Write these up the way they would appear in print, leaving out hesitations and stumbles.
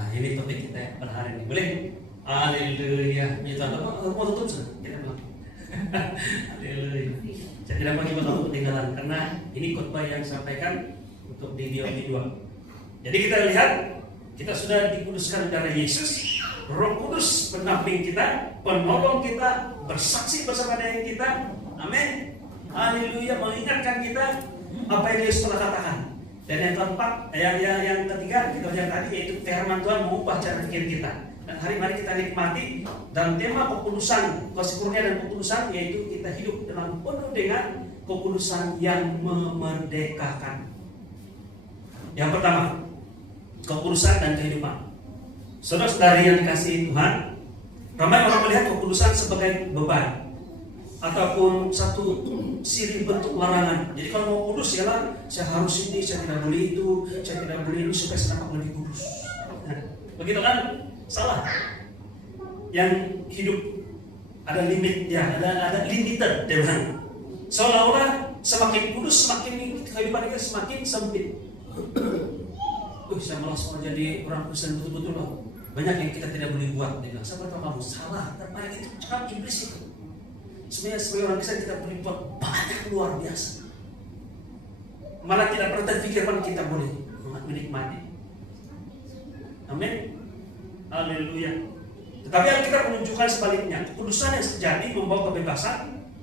Nah, ini topik kita pada hari ini. Boleh? Haleluya. Ya Tuhan, mau tutup sudah? Kita bilang. Haleluya. Saya tidak mau juga kamu ketinggalan karena ini khotbah yang disampaikan untuk di Bio 2. Jadi kita lihat, kita sudah dikuduskan dari Yesus. Roh Kudus pendamping kita, penolong kita, bersaksi bersama dengan kita. Amin. Haleluya, mengingatkan kita apa yang Yesus telah katakan. Dan yang keempat, yang ketiga kita lihat tadi yaitu firman Tuhan mengubah cara pikir kita. Dan hari-hari kita nikmati dalam tema kekudusan, kasih karunia dan kekudusan, yaitu kita hidup dalam penuh dengan kekudusan yang memerdekakan. Yang pertama, kekudusan dan kehidupan. Saudara-saudari yang dikasihi Tuhan, ramai orang melihat kekudusan sebagai beban ataupun satu siri bentuk larangan. Jadi kalau mau kudus ialah saya harus ini, saya tidak boleh itu, saya tidak boleh ini supaya saya dapat lebih kudus. Begitu kan? Salah. Yang hidup ada limit, ya, ada limited, dia bilang. Seolah-olah semakin kudus, semakin kehidupan kita semakin sempit. Saya malas mau jadi orang Kristen betul-betul loh. Banyak yang kita tidak boleh buat. Dia bilang, saya beritahu kamu salah. Dan itu cakap iblis itu. Sebenarnya sebagai orang Kristen kita boleh buat banyak luar biasa. Malah tidak pernah terpikirkan kita boleh menikmati. Amin. Haleluya. Tetapi yang kita menunjukkan sebaliknya, kekudusan yang sejati membawa kebebasan,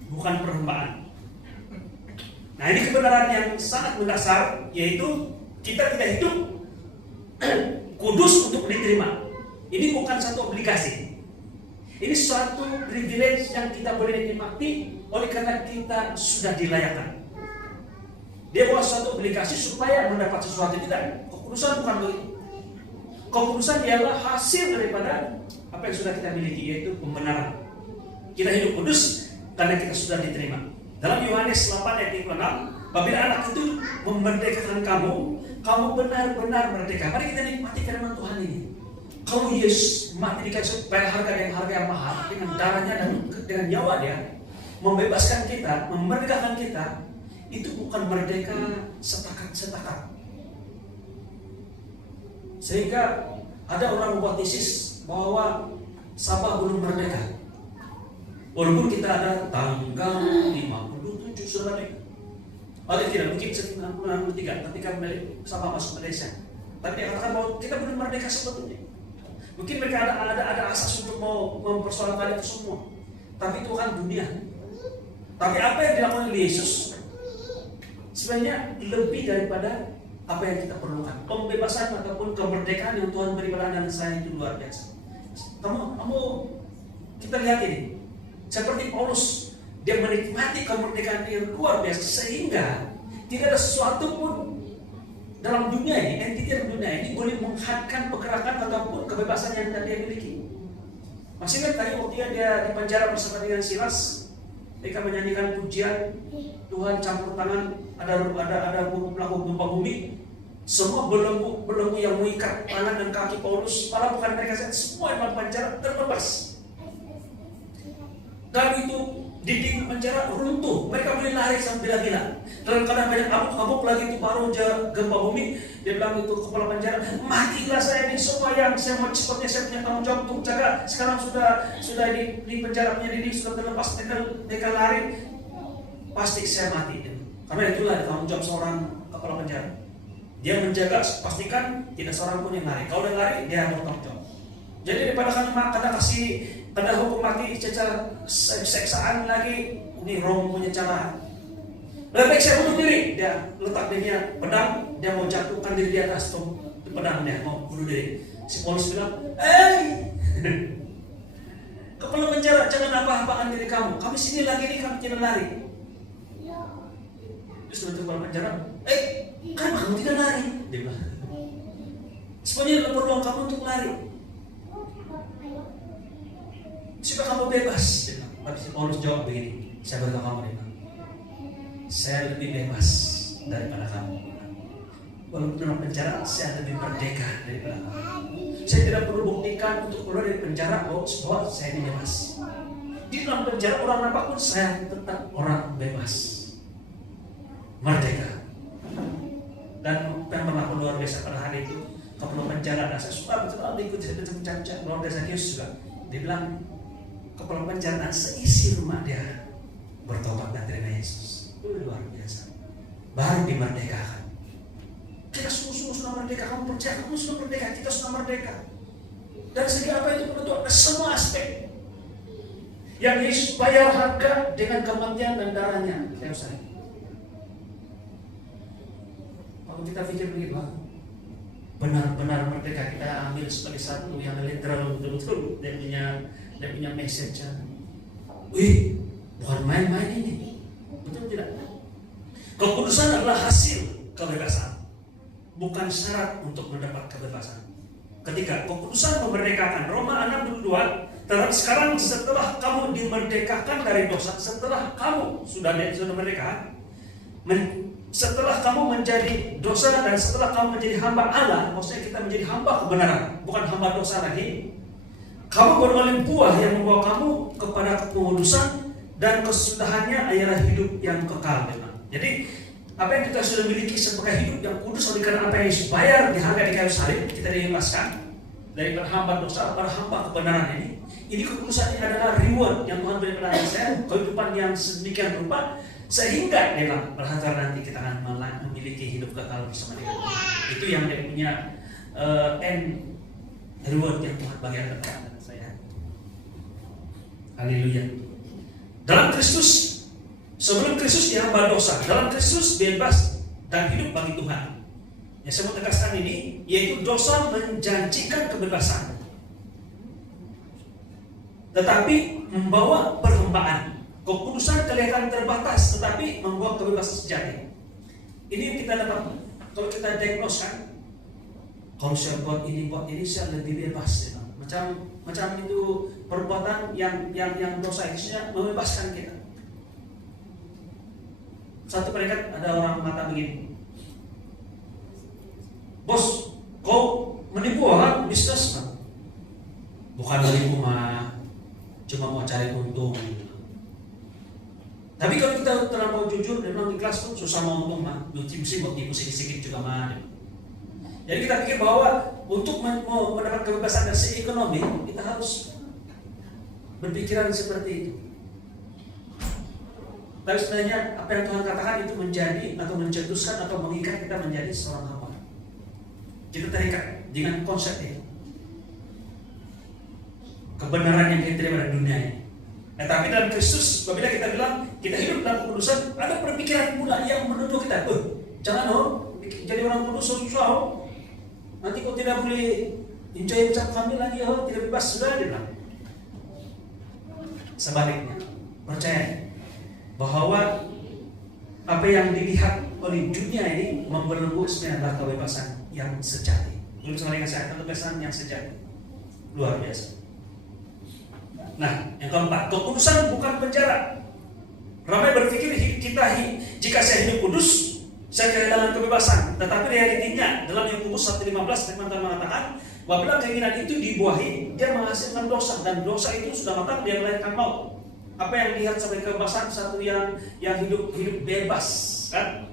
bukan perlombaan. Nah, ini kebenaran yang sangat mendasar, yaitu kita tidak hidup kudus untuk diterima. Ini bukan satu obligasi. Ini suatu privilege yang kita boleh nikmati oleh karena kita sudah dilayakkan. Dia bukan suatu obligasi supaya mendapat sesuatu, tidak. Kekudusan bukan begitu. Kekudusan ialah hasil daripada apa yang sudah kita miliki, yaitu pembenaran. Kita hidup kudus karena kita sudah diterima. Dalam Yohanes 8 ayat 6, apabila anak itu memerdekakan kamu, kamu benar-benar merdeka. Mari kita nikmati firman Tuhan ini. Kalau Yesus mati di kayu supaya harga yang mahal dengan darahnya dan dengan nyawa dia membebaskan kita, memerdekakan kita, itu bukan merdeka setakat. Sehingga ada orang membuat tesis bahwa Sabah belum merdeka. Walaupun kita ada tanggal 57 sudah merdeka. Oleh tidak mungkin 1963 ketika Sabah masuk Malaysia. Tapi dia katakan bahwa kita belum merdeka sebetulnya. Mungkin mereka ada asas untuk mau mempersoalkan itu semua. Tapi itu kan dunia. Tapi apa yang dilakukan oleh Yesus sebenarnya lebih daripada apa yang kita perlukan. Pembebasan ataupun kemerdekaan yang Tuhan beri pada Anda dan saya itu luar biasa. Kamu kita lihat ini. Seperti Paulus, dia menikmati kemerdekaan yang luar biasa sehingga tidak ada sesuatu pun dalam dunia ini, entiti dalam dunia ini boleh menghadkan pergerakan ataupun kebebasan yang dia miliki. Masih ingat tadi waktu dia di penjara bersama dengan Silas, mereka menyanyikan pujian Tuhan campur tangan, ada pelaku gempa bumi, semua belenggu yang mengikat tangan dan kaki Paulus, malah bukan mereka saja, semua yang dalam penjara terlepas. Dan itu dinding penjara runtuh, mereka boleh lari sampai bila-bila. Dalam keadaan banyak kabuk lagi itu baru gempa bumi, dia bilang itu kepala penjara, matilah saya ini semua yang saya mau cepatnya saya punya tanggung jawab untuk jaga. Sekarang sudah di penjara punya dinding sudah terlepas, mereka lari, pasti saya mati. Karena itulah tanggung jawab seorang kepala penjara. Dia menjaga, pastikan tidak seorang pun yang lari. Kalau dia lari, dia bertanggung jawab. Jadi daripada kena hukum mati secara seksaan lagi, ini Rom punya cara. Lebih baik saya bunuh diri. Dia letak dirinya pedang, dia mau jatuhkan diri di atas tuh pedangnya, mau bunuh diri. Si Paulus bilang, kepala penjara, jangan apa-apaan diri kamu. Kami sini lagi nih, kami tidak lari. Terus kepala penjara, kan kamu tidak lari. Dia bilang, semuanya adalah peluang kamu untuk lari. Supaya kamu bebas. Tapi si Paulus jawab begini, saya berkata kamu ini, saya lebih bebas daripada kamu. Walaupun dalam penjara, saya lebih merdeka daripada kamu. Saya tidak perlu buktikan untuk keluar dari penjara bahwa saya ini bebas. Di dalam penjara orang apapun, saya tetap orang bebas, merdeka. Dan yang berlaku luar biasa pada hari itu, kepala penjara. Nah, saya suka betul ikuti baca Keluarga Zakius juga. Dia bilang kepala penjara seisi rumah dia bertobat dan terima Yesus. Luar biasa. Baru dimerdekakan. Kita sungguh-sungguh sudah merdeka. Kamu percaya kamu sudah merdeka? Kita sudah merdeka. Dari segi apa itu menentukan semua aspek. Yang Yesus bayar harga dengan kematian dan darahnya. Saya usah. Kalau kita pikir begitu, benar-benar merdeka, kita ambil sebagai satu yang literal, betul-betul dia punya message. Wih, bukan main-main ini, betul tidak? Kekudusan adalah hasil kebebasan, bukan syarat untuk mendapat kebebasan. Ketika kekudusan memerdekakan, Roma 6:22, tetapi sekarang setelah kamu dimerdekakan dari dosa, setelah kamu sudah merdeka, setelah kamu menjadi dosa dan setelah kamu menjadi hamba Allah, maksudnya kita menjadi hamba kebenaran, bukan hamba dosa lagi. Kamu beroleh buah yang membawa kamu kepada kekudusan dan kesudahannya ialah hidup yang kekal. Jadi apa yang kita sudah miliki sebagai hidup yang kudus oleh karena apa yang Yesus bayar di harga di kayu salib, kita dibebaskan dari hamba dosa kepada hamba kebenaran ini. Ini kekudusan ini adalah reward yang Tuhan beri kepada saya, kehidupan yang sedemikian rupa sehingga dalam berhantar nanti kita akan memiliki hidup kekal bersama dengan Tuhan. Itu yang dia punya end reward yang Tuhan bagikan kepada saya. Haleluya. Dalam Kristus, sebelum Kristus dia hamba dosa, dalam Kristus bebas dan hidup bagi Tuhan. Yang saya mau tegaskan ini, yaitu dosa menjanjikan kebebasan, tetapi membawa perhambaan. Kekudusan kelihatan terbatas, tetapi membawa kebebasan sejati. Ini yang kita dapat kalau kita diagnoskan. Kalau saya buat ini saya lebih bebas, ya. Macam itu perbuatan yang dosa itu membebaskan kita. Satu peringkat ada orang mata begini, bos, kau menipu orang bisnis kan? Bukan menipu mah, cuma mau cari untung. Tapi kalau kita terlalu jujur dan ikhlas pun susah mau untung mah, mesti buat tipu sedikit juga mah. Jadi kita pikir bahwa untuk mendapat kebebasan dari segi ekonomi kita harus berpikiran seperti itu. Tapi sebenarnya apa yang Tuhan katakan itu menjadi atau mencetuskan atau mengikat kita menjadi seorang hamba. Kita terikat dengan konsep itu. Kebenaran yang kita terima dari dunia ini. Nah, tapi dalam Kristus, apabila kita bilang kita hidup dalam kekudusan, ada perpikiran pula yang menuduh kita, jangan jadi orang kudus susah. Nanti kau tidak boleh enjoy ucap kami lagi, tidak bebas sudah dia bilang. Sebaliknya, percaya bahwa apa yang dilihat oleh dunia ini membelenggu sebenarnya kebebasan yang sejati. Belum sekali saya kebebasan yang sejati, luar biasa. Nah, yang keempat, kekudusan bukan penjara. Ramai berpikir jika saya hidup kudus, saya kehilangan kebebasan. Tetapi realitinya dalam Yakobus 1:15 Tuhan mengatakan, apabila keinginan itu dibuahi, dia menghasilkan dosa, dan dosa itu sudah matang dia melahirkan maut. Apa yang dilihat sebagai kebebasan, satu yang hidup bebas, kan?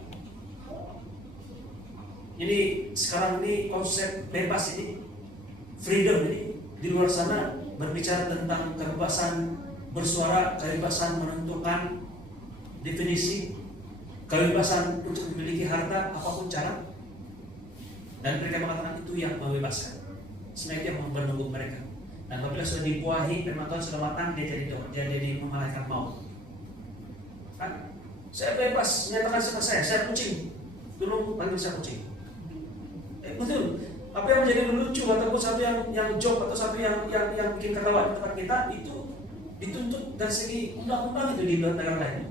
Jadi sekarang ini konsep bebas ini, freedom ini di luar sana berbicara tentang kebebasan bersuara, kebebasan menentukan definisi, kebebasan untuk memiliki harta apapun cara, dan mereka mengatakan itu yang membebaskan. Sebenarnya yang membelenggu mereka. Dan apabila sudah dibuahi, firman Tuhan sudah matang, dia jadi memalaikan maut. Kan? Saya bebas menyatakan sama saya kucing. Dulu panggil saya kucing. Betul. Apa yang menjadi lucu ataupun satu yang joke atau satu yang bikin ketawa di tempat kita itu dituntut dari segi undang-undang itu di negara lain.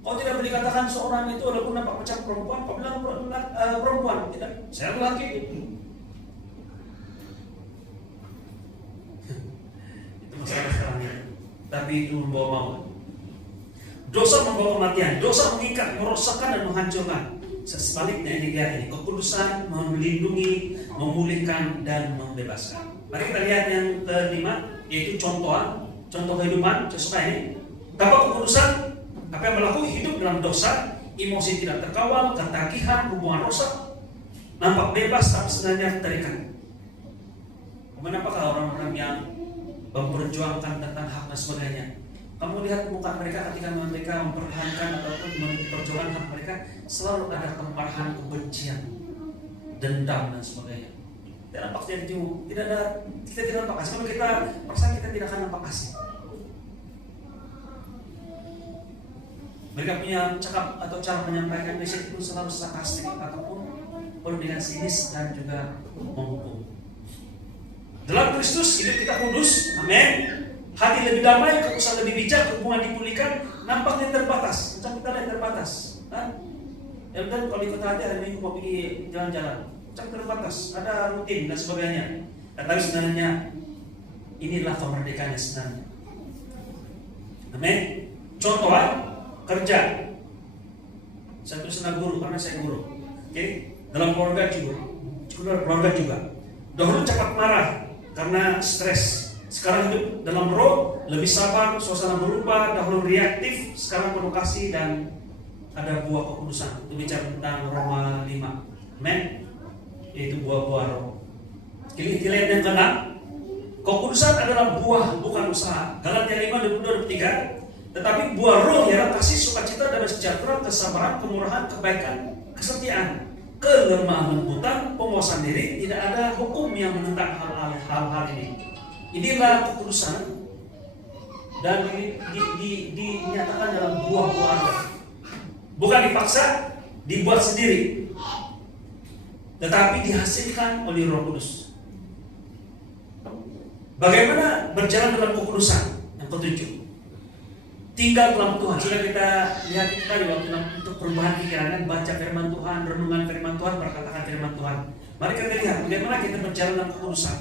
Kau tidak boleh dikatakan seorang itu walaupun nampak macam perempuan, kau bilang perempuan, tidak. Saya lelaki. Itu masalah sekarang. Tapi itu membawa maut. Dosa membawa kematian, dosa mengikat, merosakkan dan menghancurkan. Sebaliknya ini kekudusan melindungi, memulihkan dan membebaskan. Mari kita lihat yang kelima, yaitu contoh kehidupan sesuai ini. Tanpa kekudusan, apa yang berlaku hidup dalam dosa, emosi tidak terkawal, ketagihan, hubungan rusak, nampak bebas tapi sebenarnya terikat. Kenapa orang-orang yang memperjuangkan tentang hak dan sebagainya, kamu lihat muka mereka ketika mereka mempertahankan ataupun memperjuangkan hak mereka, selalu ada kemarahan, kebencian, dendam dan sebagainya. Tidak nampak dari jauh, kita tidak nampak kasih. Kalau kita perasaan kita tidak akan nampak kasih. Mereka punya cakap atau cara menyampaikan message itu selalu sarkastik ataupun penuh dengan sinis dan juga menghukum. Dalam Kristus hidup kita kudus, amin. Hati lebih damai, kekuasaan lebih bijak, hubungan dipulihkan, nampaknya terbatas. Macam kita lihat terbatas. Ya betul, kalau ikut hati hari Minggu mau pergi jalan-jalan, macam terbatas, ada rutin dan sebagainya. Tapi sebenarnya inilah kemerdekaan yang sebenarnya. Amin. Contoh kerja. Saya itu senang guru karena saya guru. Oke, dalam keluarga juga. Dahulu cepat marah karena stres. Sekarang hidup dalam roh, lebih sabar, suasana berubah, dahulu reaktif, sekarang penuh kasih dan ada buah kekudusan. Itu bicara tentang Roma 5. Amen. Itu buah-buah roh. Kita lihat yang keenam. Kekudusan adalah buah, bukan usaha. Galatia 5:22-23. Tetapi buah roh ialah kasih, sukacita, damai sejahtera, kesabaran, kemurahan, kebaikan, kesetiaan, kelemahan lembutan, penguasaan diri. Tidak ada hukum yang menentang hal-hal ini. Inilah kekudusan dan dinyatakan dalam buah-buah roh. Bukan dipaksa, dibuat sendiri, tetapi dihasilkan oleh Roh Kudus. Bagaimana berjalan dalam kekudusan? Yang ketujuh, tinggal dalam Tuhan. Sudah kita lihat tadi waktu untuk perubahan pikiran, baca firman Tuhan, renungan firman Tuhan, berkatakan firman Tuhan. Mari kita lihat bagaimana kita berjalan dalam kekudusan.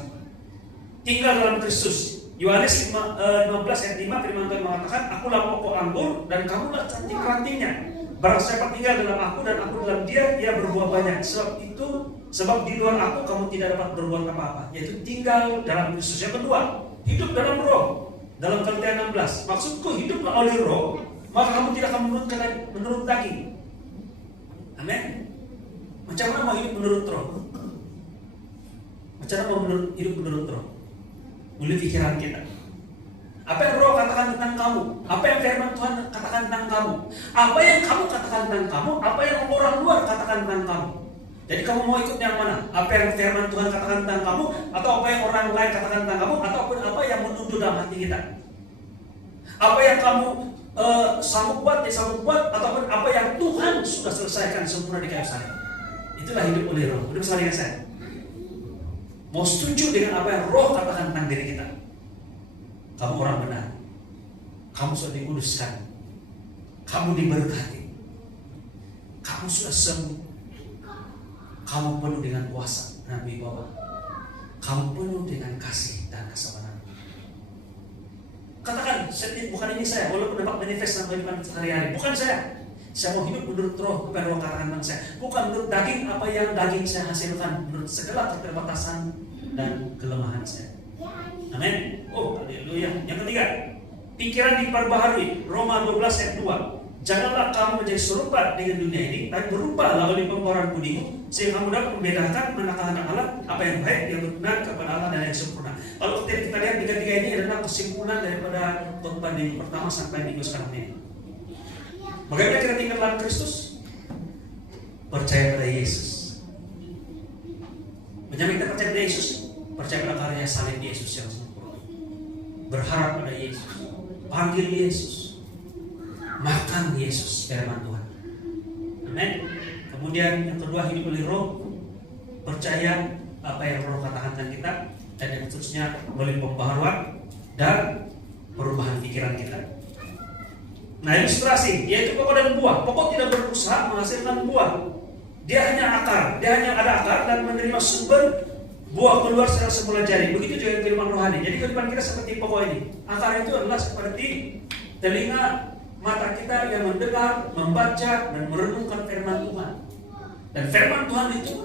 Tinggal dalam Kristus. Yohanes 15 ayat 5 firman Tuhan mengatakan, akulah pokok anggur dan kamulah cantik rantingnya. Barang siapa tinggal dalam aku dan aku dalam dia berbuah banyak. Sebab di luar aku kamu tidak dapat berbuat apa-apa. Yaitu tinggal dalam Kristus. Yang kedua, hidup dalam roh. Dalam Galatia 16, maksudku hiduplah oleh roh, maka kamu tidak akan menurut daging. Amin. Macam mana mau hidup menurut roh? Macam mana mau hidup menurut roh? Mulai pikiran kita. Apa yang roh katakan tentang kamu? Apa yang firman Tuhan katakan tentang kamu? Apa yang kamu katakan tentang kamu? Apa yang orang luar katakan tentang kamu? Jadi kamu mau ikut yang mana? Apa yang firman Tuhan katakan tentang kamu? Atau apa yang orang lain katakan tentang kamu? Ataupun apa yang menuduh dalam hati kita? Apa yang kamu sanggup buat? Ataupun apa yang Tuhan sudah selesaikan sempurna di kayu salib? Itulah hidup oleh roh. Hidup bersama dengan saya. Mau setuju dengan apa yang roh katakan tentang diri kita? Kamu orang benar. Kamu sudah dikuduskan. Kamu diberkati. Kamu sudah sembuh. Kamu penuh dengan kuasa Nabi Bapak. Kamu penuh dengan kasih dan kesabaran. Katakan, bukan ini saya, walaupun dapat manifest dalam kehidupan sehari-hari. Bukan saya. Saya mau hidup menurut roh, bukan roh katakan tentang saya. Bukan menurut daging, apa yang daging saya hasilkan, menurut segala keterbatasan dan kelemahan saya. Amin. Oh, haleluya. Yang ketiga, pikiran diperbaharui. Roma 12 ayat 2. Janganlah kamu menjadi serupa dengan dunia ini, tapi berubahlah oleh pembaharuan budimu, sehingga kamu dapat membedakan manakah anak Allah, apa yang baik, yang benar kepada Allah dan yang sempurna. Kalau kita lihat tiga-tiga ini adalah kesimpulan daripada khotbah minggu pertama sampai minggu sekarang ini. Bagaimana kita tinggal dalam Kristus? Percaya pada Yesus. Bagaimana kita percaya pada Yesus? Percaya pada karya salib Yesus yang sempurna. Berharap pada Yesus. Panggil Yesus. Makan Yesus, firman Tuhan. Amin. Kemudian yang kedua, hidup oleh roh. Percaya apa yang roh katakan tentang kita. Dan yang seterusnya melalui pembaharuan dan perubahan pikiran kita. Nah, ilustrasi, yaitu pokok dan buah. Pokok tidak berusaha menghasilkan buah. Dia hanya akar. Dia hanya ada akar dan menerima sumber buah keluar secara semula jadi. Begitu juga kehidupan rohani. Jadi kehidupan kita seperti pokok ini. Akar itu adalah seperti telinga mata kita yang mendengar, membaca, dan merenungkan firman Tuhan. Dan firman Tuhan itu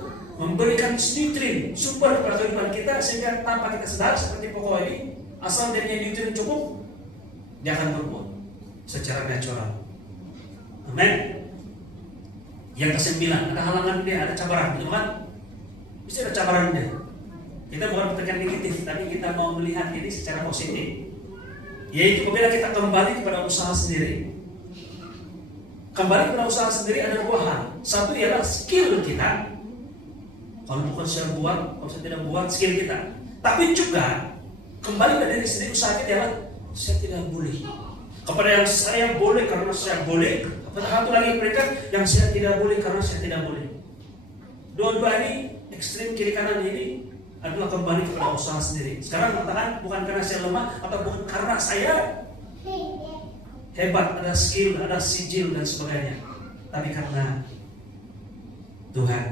memberikan nutrien, sumber pada kehidupan kita, sehingga tanpa kita sadar seperti pokok ini, asal dia nutrien cukup, dia akan berbuah secara natural. Amin. Yang ke-9, ada halangan dia, ada cabaran, betul kan? Pasti ada cabarannya. Kita bukan bertekan negatif, tapi kita mau melihat ini secara positif. Yaitu apabila kita kembali kepada usaha sendiri. Kembali kepada usaha sendiri ada dua hal. Satu ialah skill kita. Kalau bukan saya buat, kalau saya tidak buat, skill kita. Tapi juga kembali pada diri sendiri, usaha kita ialah saya tidak boleh. Kepada yang saya boleh karena saya boleh. Kepada satu lagi mereka yang saya tidak boleh karena saya tidak boleh. Dua-dua ini ekstrim kiri kanan ini adalah kembali kepada usaha sendiri. Sekarang mengatakan bukan karena saya lemah atau bukan karena saya hebat, ada skill, ada sijil dan sebagainya, tapi karena Tuhan.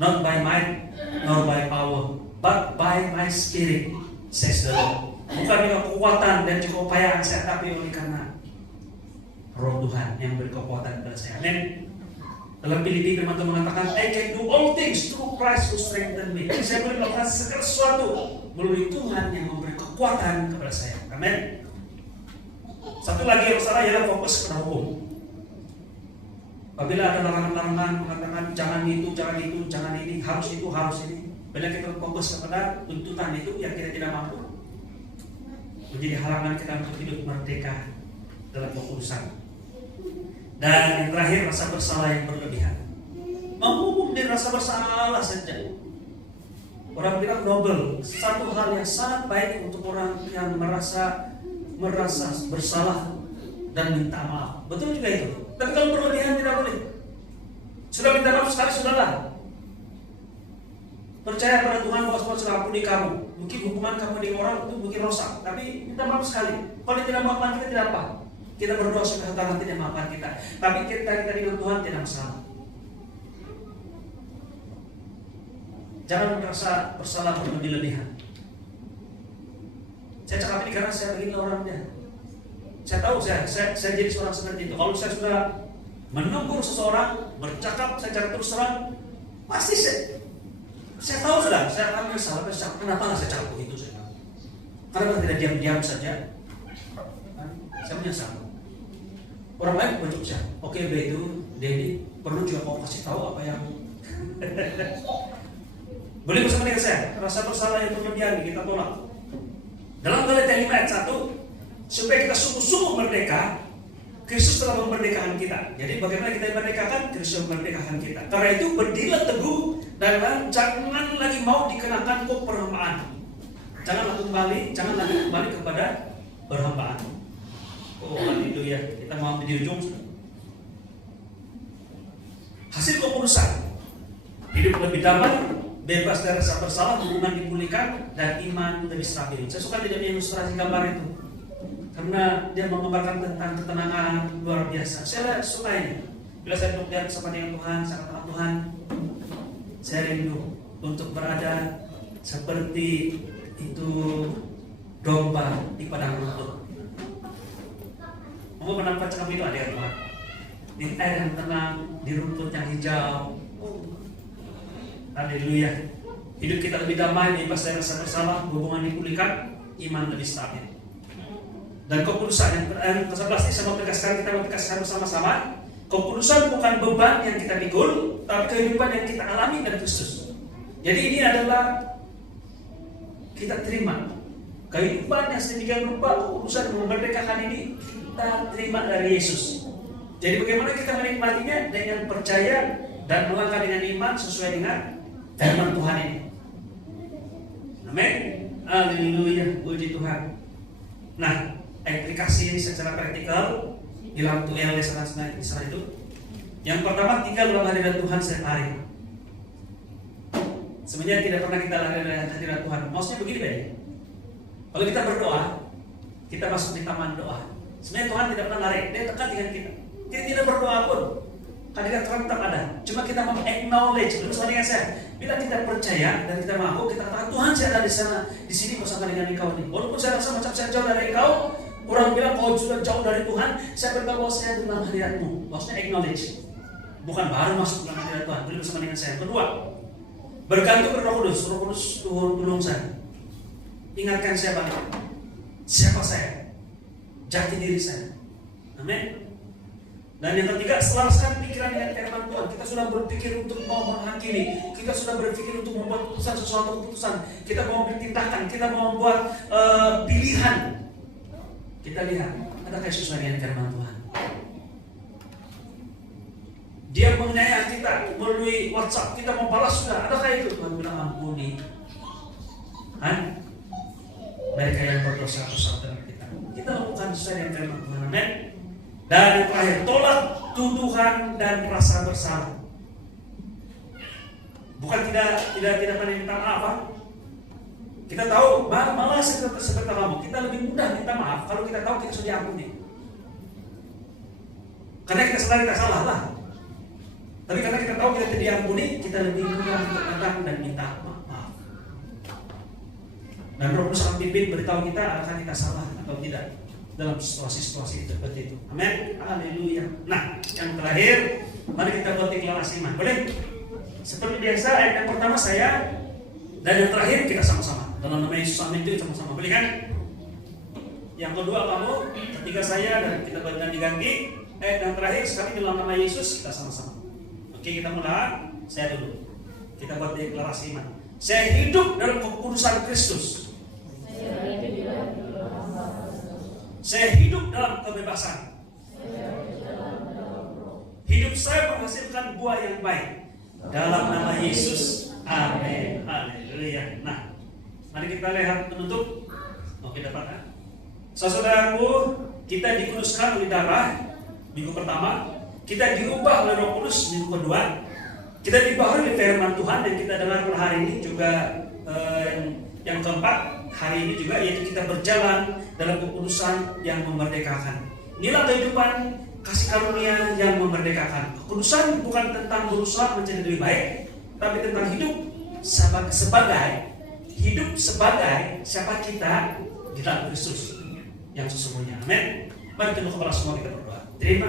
Not by might nor by power, but by my spirit, says the Lord. Bukan dengan kekuatan dan juga upaya yang saya, tapi oleh karena Roh Tuhan yang beri kekuatan kepada saya. Amin. Dalam Filipi firman Tuhan mengatakan, I can do all things through Christ who strengthen me. Saya boleh melakukan segala sesuatu melalui Tuhan yang memberi kekuatan kepada saya. Amin. Satu lagi yang salah ialah fokus pada hukum. Apabila ada larangan-larangan mengatakan jangan itu, jangan ini, harus itu, harus ini. Bila kita fokus kepada tuntutan itu yang kita tidak mampu, menjadi halangan kita untuk hidup merdeka dalam kekudusan. Dan yang terakhir, rasa bersalah yang berlebihan. Menghukum diri rasa bersalah saja. Orang bilang noble, satu hal yang sangat baik untuk orang yang merasa bersalah dan minta maaf. Betul juga itu. Tapi kalau berlebihan tidak boleh. Sudah minta maaf sekali, sudahlah. Percaya pada Tuhan bahwa Tuhan sudah ampuni kamu. Mungkin hubungan kamu dengan orang itu mungkin rosak, tapi minta maaf sekali. Kalau dia tidak maafkan kita tidak apa. Kita berdoa supaya Tuhan tidak maafkan kita. Tapi kita dengan Tuhan tidak masalah. Jangan merasa bersalah berlebihan. Saya cakap ini karena saya begini orangnya. Saya tahu saya jadi seorang seperti itu. Kalau saya sudah menegur seseorang, bercakap secara terus terang, pasti saya tahu sudah, saya akan salah. Kenapa saya cakap begitu? Karena tidak diam-diam saja. Saya menyesal. Orang lain begitu saja. Oke, begitu, Dedi perlu juga kau kasih tahu apa yang boleh bersama dengan saya. Rasa bersalah yang berlebihan kita tolak. Dalam Galatia 5 ayat 1, supaya kita sungguh-sungguh merdeka, Kristus telah memerdekakan kita. Jadi bagaimana kita merdekakan? Kristus memerdekakan kita. Karena itu berdirilah teguh dan jangan lagi mau dikenakan kok perhambaan. Jangan lagi kembali kepada perhambaan. Oh, haleluya. Kita mau di ujung. Hasil kekudusan, hidup lebih damai, bebas dari rasa bersalah, hubungan dipulihkan, dan iman lebih stabil. Saya suka tidak ilustrasi gambar itu, karena dia menggambarkan tentang ketenangan luar biasa. Saya suka ini. Bila saya duduk bersama dengan Tuhan, saya katakan Tuhan, saya rindu untuk berada seperti itu domba di padang rumput. Mau menampak cakap itu ada Tuhan. Di air yang tenang, di rumput yang hijau. Haleluya. Hidup kita lebih damai, bebas dari rasa bersalah, hubungan dipulihkan, iman lebih stabil. Dan kekudusan yang ke-11 ini saya mau tegaskan bersama-sama. Kekudusan bukan beban yang kita pikul, tapi kehidupan yang kita alami dari Kristus. Jadi ini adalah kita terima kehidupan yang sedemikian rupa, kekudusan yang memerdekakan ini kita terima dari Yesus. Jadi bagaimana kita menikmatinya? Dengan percaya dan melangkah dengan iman sesuai dengan firman Tuhan ini. Amin. Haleluya, puji Tuhan. Nah, aplikasi ini secara praktikal dalam tuel Israel itu. Yang pertama, tinggal dalam hadirat Tuhan setiap hari. Sebenarnya tidak pernah kita lari dari hadirat Tuhan. Maksudnya begini deh. Kalau kita berdoa, kita masuk di taman doa. Sebenarnya Tuhan tidak pernah lari, dia dekat dengan kita. Kita tidak berdoa pun, hadirat Tuhan tetap ada. Cuma kita mau acknowledge, bersama dengan saya. Bila kita percaya dan kita mampu, kita katakan Tuhan saya ada di sana, di sini bersama dengan Engkau nih. Walaupun saya rasa macam saya jauh dari Engkau, orang bilang kau sudah jauh dari Tuhan, saya berkata bahwa saya dalam hadirat-Mu. Maksudnya acknowledge, bukan baru masuk dalam hadirat Tuhan, beli bersama dengan saya. Kedua, bergantung kepada Roh Kudus. Roh Kudus tolong saya, ingatkan saya balik. Siapa saya? Jati diri saya. Amin. Dan yang ketiga, selaraskan pikiran dengan firman Tuhan. Kita sudah berpikir untuk mau menghakimi, kita sudah berpikir untuk membuat keputusan, sesuatu keputusan, kita mau bertindakan, kita mau membuat pilihan. Kita lihat, adakah sesuai dengan firman Tuhan? Dia menganiaya kita melalui WhatsApp, kita mau balas sudah, adakah itu? Tuhan bilang ampuni mereka yang berdosa terhadap kita. Kita lakukan sesuai dengan firman Tuhan. Amin. Dan yang terakhir, tolak tuduhan dan rasa bersalah. Bukan tidak pernah minta maaf. Kita tahu malah seperti kamu. Kita lebih mudah minta maaf kalau kita tahu kita sudah diampuni. Karena kita sadar kita salah lah. Tapi karena kita tahu kita tidak diampuni, kita lebih mudah untuk datang dan minta maaf. Dan Roh Kudus akan pimpin beritahu kita apakah kita salah atau tidak dalam situasi-situasi seperti itu. Amin. Haleluya. Nah, yang terakhir, mari kita buat deklarasi iman. Boleh? Seperti biasa, ayat yang pertama saya, dan yang terakhir kita sama-sama. Dalam nama Yesus, amin, itu sama-sama. Boleh kan? Yang kedua kamu, ketiga saya, dan kita buat diganti. Ayat yang terakhir sekali dalam nama Yesus, kita sama-sama. Oke, kita mulai. Saya dulu. Kita buat deklarasi iman. Saya hidup dalam kekudusan Kristus. Saya hidup dalam kebebasan. Hidup saya menghasilkan buah yang baik. Dalam nama Yesus. Amin. Haleluya. Nah, mari kita lihat penutup. Oke, dapat. Saudaraku, kita dikuduskan oleh darah minggu pertama. Kita diubah oleh Roh Kudus minggu kedua. Kita dibaharui oleh firman Tuhan yang kita dengar hari ini juga. Yang keempat, hari ini juga yaitu kita berjalan dalam kekudusan yang memerdekakan. Inilah kehidupan kasih karunia yang memerdekakan. Kekudusan bukan tentang berusaha menjadi lebih baik, tapi tentang hidup sebagai siapa kita di dalam Kristus yang sesungguhnya. Amin. Mari tunduk kepala semua, kita berdoa. Terima kasih.